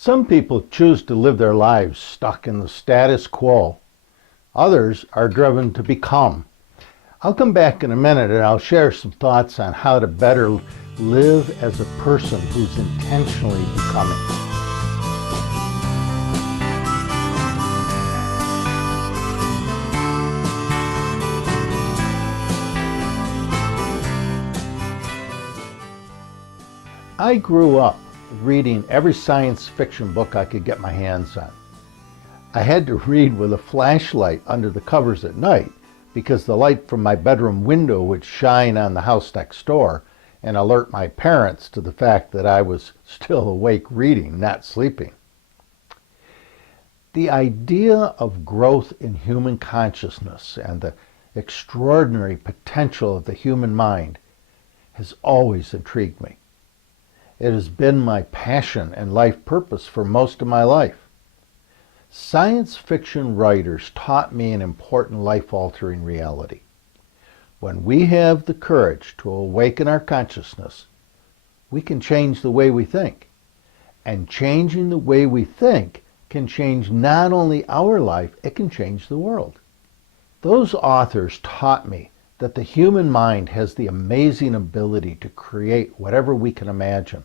Some people choose to live their lives stuck in the status quo. Others are driven to become. I'll come back in a minute and I'll share some thoughts on how to better live as a person who's intentionally becoming. I grew up reading every science fiction book I could get my hands on. I had to read with a flashlight under the covers at night because the light from my bedroom window would shine on the house next door and alert my parents to the fact that I was still awake reading, not sleeping. The idea of growth in human consciousness and the extraordinary potential of the human mind has always intrigued me. It has been my passion and life purpose for most of my life. Science fiction writers taught me an important life-altering reality. When we have the courage to awaken our consciousness, we can change the way we think. And changing the way we think can change not only our life, it can change the world. Those authors taught me that the human mind has the amazing ability to create whatever we can imagine.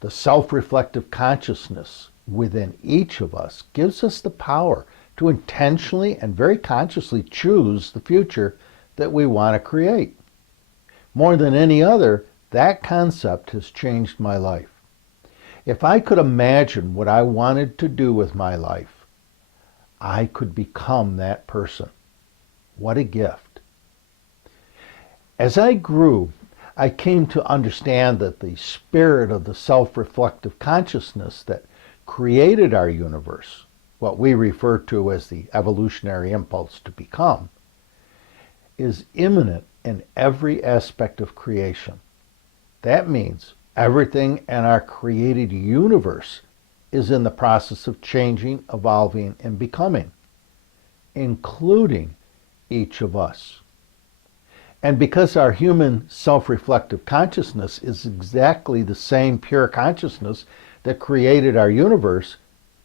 The self-reflective consciousness within each of us gives us the power to intentionally and very consciously choose the future that we want to create. More than any other, that concept has changed my life. If I could imagine what I wanted to do with my life, I could become that person. What a gift. As I grew, I came to understand that the spirit of the self-reflective consciousness that created our universe, what we refer to as the evolutionary impulse to become, is immanent in every aspect of creation. That means everything in our created universe is in the process of changing, evolving, and becoming, including each of us. And because our human self-reflective consciousness is exactly the same pure consciousness that created our universe,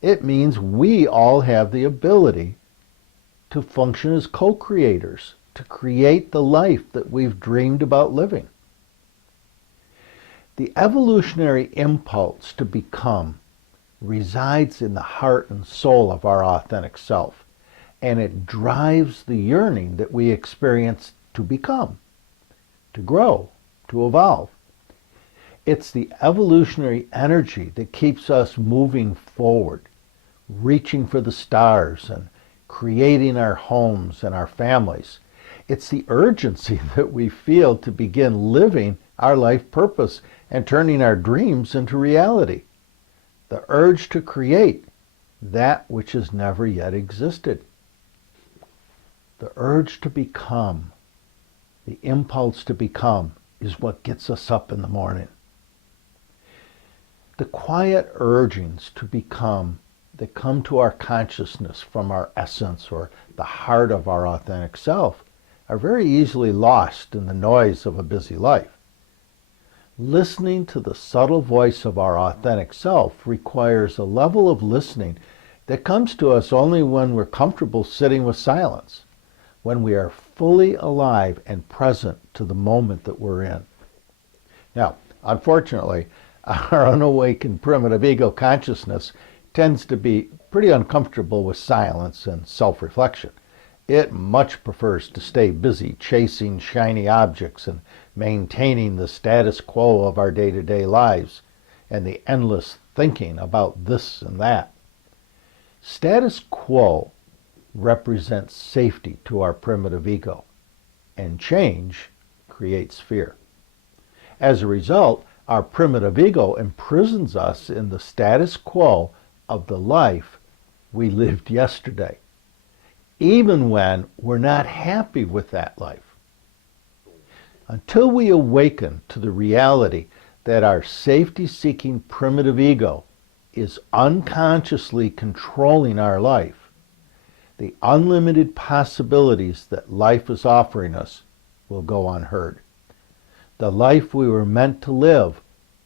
it means we all have the ability to function as co-creators, to create the life that we've dreamed about living. The evolutionary impulse to become resides in the heart and soul of our authentic self, and it drives the yearning that we experience to become, to grow, to evolve. It's the evolutionary energy that keeps us moving forward, reaching for the stars and creating our homes and our families. It's the urgency that we feel to begin living our life purpose and turning our dreams into reality. The urge to create that which has never yet existed. The urge to become, the impulse to become, is what gets us up in the morning. The quiet urgings to become that come to our consciousness from our essence or the heart of our authentic self are very easily lost in the noise of a busy life. Listening to the subtle voice of our authentic self requires a level of listening that comes to us only when we're comfortable sitting with silence, when we are fully alive and present to the moment that we're in. Now, unfortunately, our unawakened primitive ego consciousness tends to be pretty uncomfortable with silence and self-reflection. It much prefers to stay busy chasing shiny objects and maintaining the status quo of our day-to-day lives and the endless thinking about this and that. Status quo represents safety to our primitive ego, and change creates fear. As a result, our primitive ego imprisons us in the status quo of the life we lived yesterday, even when we're not happy with that life. Until we awaken to the reality that our safety-seeking primitive ego is unconsciously controlling our life, the unlimited possibilities that life is offering us will go unheard. The life we were meant to live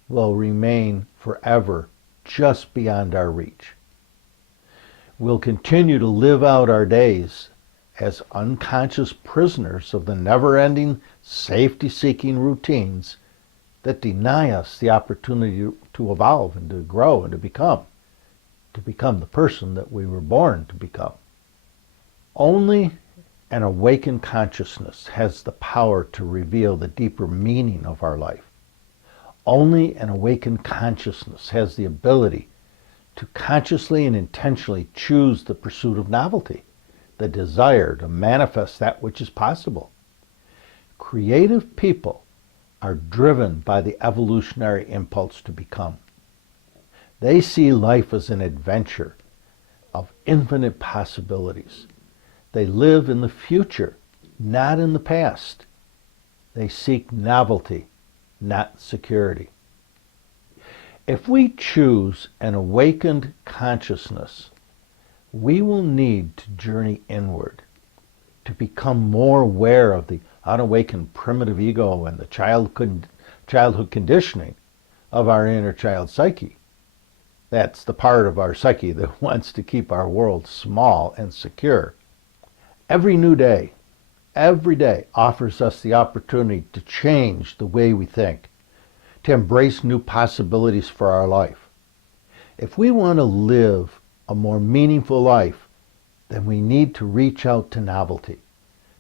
will remain forever just beyond our reach. We'll continue to live out our days as unconscious prisoners of the never-ending safety-seeking routines that deny us the opportunity to evolve and to grow and to become the person that we were born to become. Only an awakened consciousness has the power to reveal the deeper meaning of our life. Only an awakened consciousness has the ability to consciously and intentionally choose the pursuit of novelty, the desire to manifest that which is possible. Creative people are driven by the evolutionary impulse to become. They see life as an adventure of infinite possibilities. They live in the future, not in the past. They seek novelty, not security. If we choose an awakened consciousness, we will need to journey inward, to become more aware of the unawakened primitive ego and the childhood conditioning of our inner child psyche. That's the part of our psyche that wants to keep our world small and secure. Every new day, every day offers us the opportunity to change the way we think, to embrace new possibilities for our life. If we want to live a more meaningful life, then we need to reach out to novelty,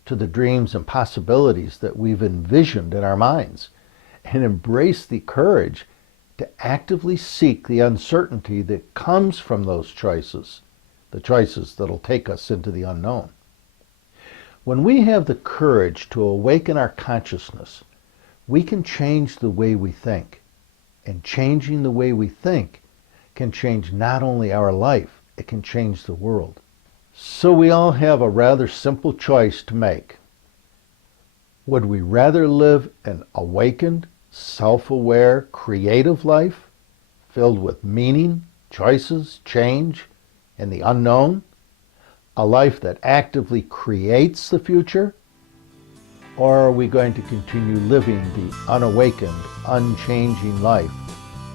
to the dreams and possibilities that we've envisioned in our minds, and embrace the courage to actively seek the uncertainty that comes from those choices, the choices that'll take us into the unknown. When we have the courage to awaken our consciousness, we can change the way we think. And changing the way we think can change not only our life, it can change the world. So we all have a rather simple choice to make. Would we rather live an awakened, self-aware, creative life filled with meaning, choices, change, and the unknown? A life that actively creates the future? Or are we going to continue living the unawakened, unchanging life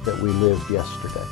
that we lived yesterday?